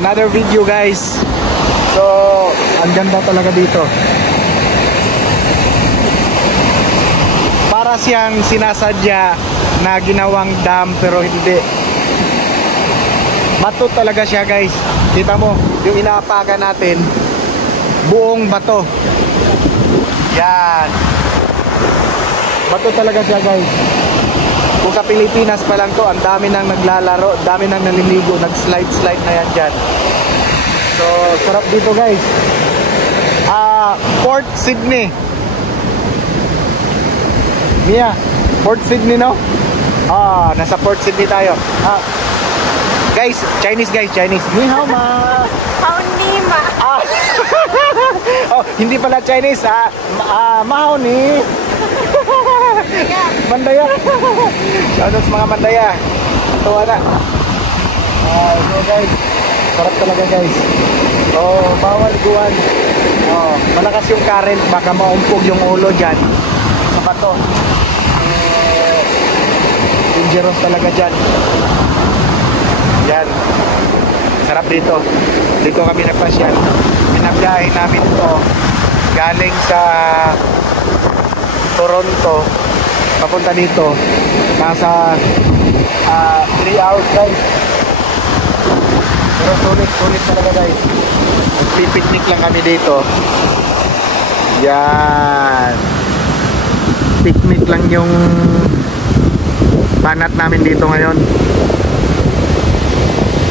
another video guys. So ang ganda talaga dito. Para siyang sinasadya na ginawang dam pero hindi. Bato talaga siya guys. Kita mo yung inaapakan natin, buong bato. Yan, bato talaga siya guys. Kung sa Pilipinas pa lang to, ang dami nang naglalaro, dami nang naliligo, nag-slide na yan dyan. So sarap dito guys. Port Sydney. Mia, Port Sydney no? Nasa Port Sydney tayo. Guys, Chinese guys, Chinese. Ni hao ma. Hao ni ma. Oh, hindi pala Chinese, mahao ni. Mandaya. Shoutout sa mga Mandaya. Tuwa na. So guys, sarap talaga guys. Bawal guwan. Malakas yung current, baka maumpog yung ulo dyan sa bato. Dangerous talaga dyan. Yan. Sarap dito. Dito kami nagpasyal. Pinabiyahe namin to galing sa Toronto papunta dito. Nasa 3 hours guys. Pero sulit talaga guys. Nagpipiknik lang kami dito. Yan. Picnic lang yung banat namin dito ngayon.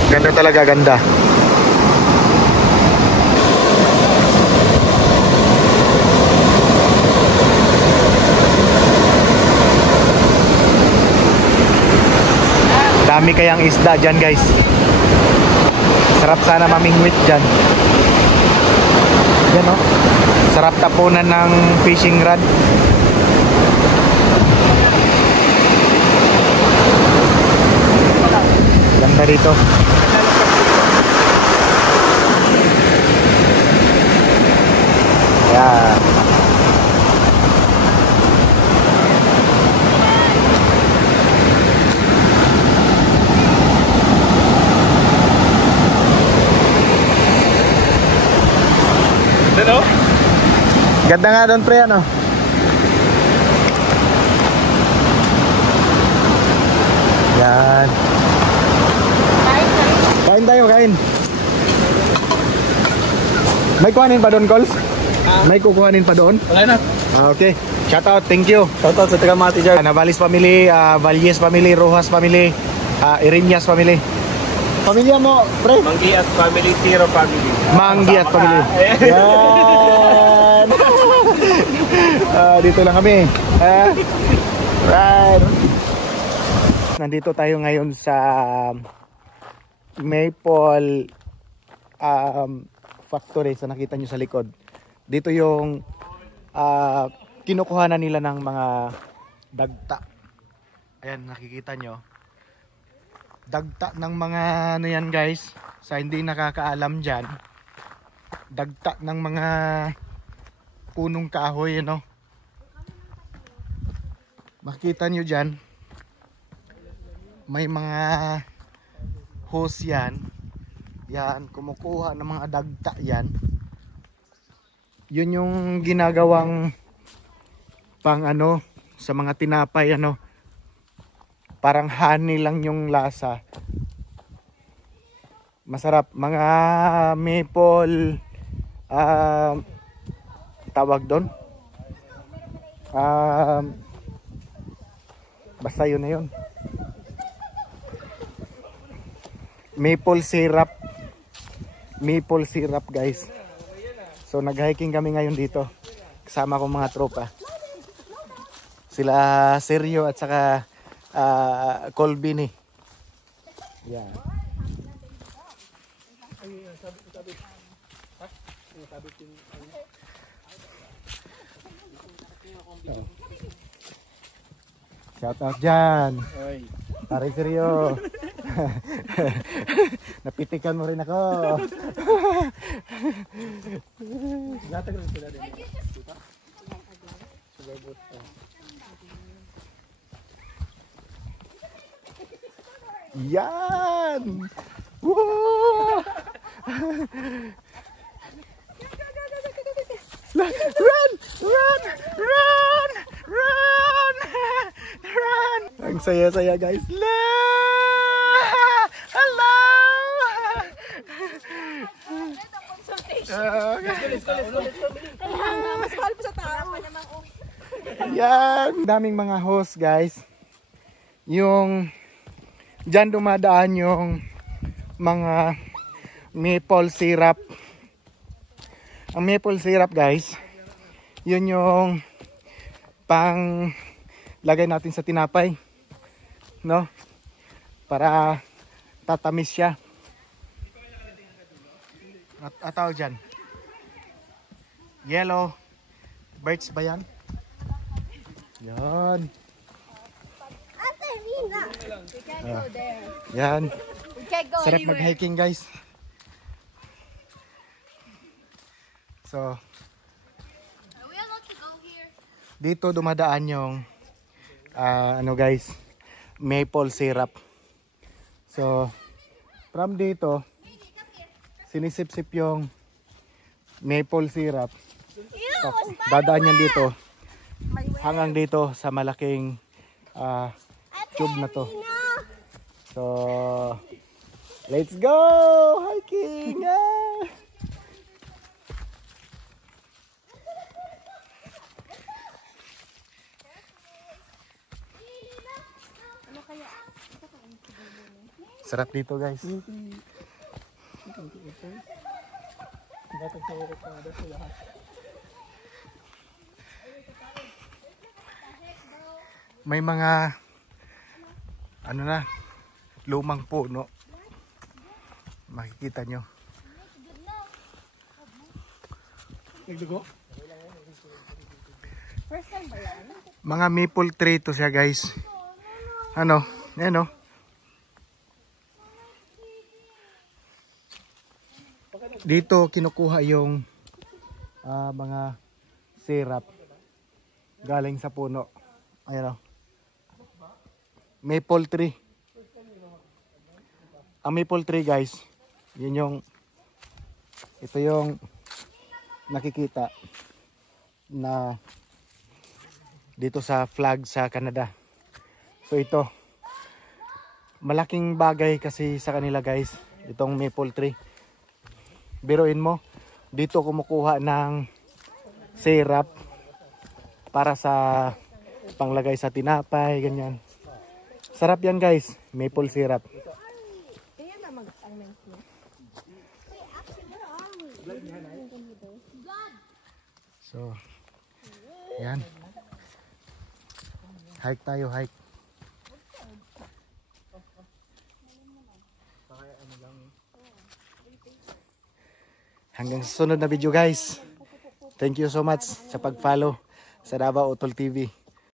Ganda talaga, ganda. Dami kayang isda dyan guys. Sarap sana mamingwit dyan. Yan o. Sarap tapunan ng fishing rod. Ganda dito. Yan. Ano? Ganda nga doon pre, ano? Yan. Kain tayo, kain. May kuhanin pa doon, Cols? May kukuhanin pa doon? Wala na. Okay. Shout out, thank you. Shout out sa Tagamati dyan. Navalis family, Valles family, Rojas family, Iriñas family. Pamilya mo, pre? Manggi at family, Tiro family. Manggi at family. Yan. Dito lang kami. Right. Nandito tayo ngayon sa Maple Factory sa nakita nyo sa likod. Dito yung kinukuhanan nila ng mga dagta. Ayan, nakikita nyo. Dagta ng mga ano yan guys, sa hindi nakakaalam dyan, dagta ng mga punong kahoy, ano. Makita nyo dyan, may mga hose yan. Yan, kumukuha ng mga dagta yan. Yun yung ginagawang pang ano, sa mga tinapay, ano. Parang honey lang yung lasa. Masarap. Mga maple tawag doon. Basta yun na yun. Maple syrup. Maple syrup guys. So nag-hiking kami ngayon dito. Kasama ko mga tropa. Sila Sergio at saka Colby ni. Yan. Shout out dyan. Pare Sergio. Napitikan mo rin ako. Yan! Woo! Run! Run! Run! Run! Run! Ang saya-saya guys. La! Hello! Mas mahal pa sa tao. Yan, daming mga host guys. Yung dyan dumadaan yung mga maple syrup. Ang maple syrup guys, yun yung pang lagay natin sa tinapay, no? Para tatamis siya. At tawag dyan, yellow birch ba yan? Yan. We can't go there. Yan. We can't go Sarap anywhere. mag-hiking guys. So, Are we allowed to go here? dito dumadaan yung ano guys, maple syrup. So, from dito sinisip-sip yung maple syrup. Tapos, dadaan yan dito hanggang dito sa malaking tube na to. So, let's go hiking! Ah! Sarap dito guys. May mga ano na, lumang puno. Makikita nyo. Nagdugo? First time ba yan? Mga maple tree to siya guys. Ano? Ayan o. Dito kinukuha yung mga syrup galing sa puno. Ayan o. Maple tree. Ang maple tree guys, yun yung ito yung nakikita na dito sa flag sa Canada. So ito, malaking bagay kasi sa kanila guys, itong maple tree. Biruin mo, dito kumukuha ng syrup para sa panglagay sa tinapay, ganyan. Sarap yan guys, maple syrup. Kaya na mag-assignments mo. So, yan. Hike tayo, hike. Hanggang sa sunod na video guys. Thank you so much sa pag-follow sa Davao Utol TV.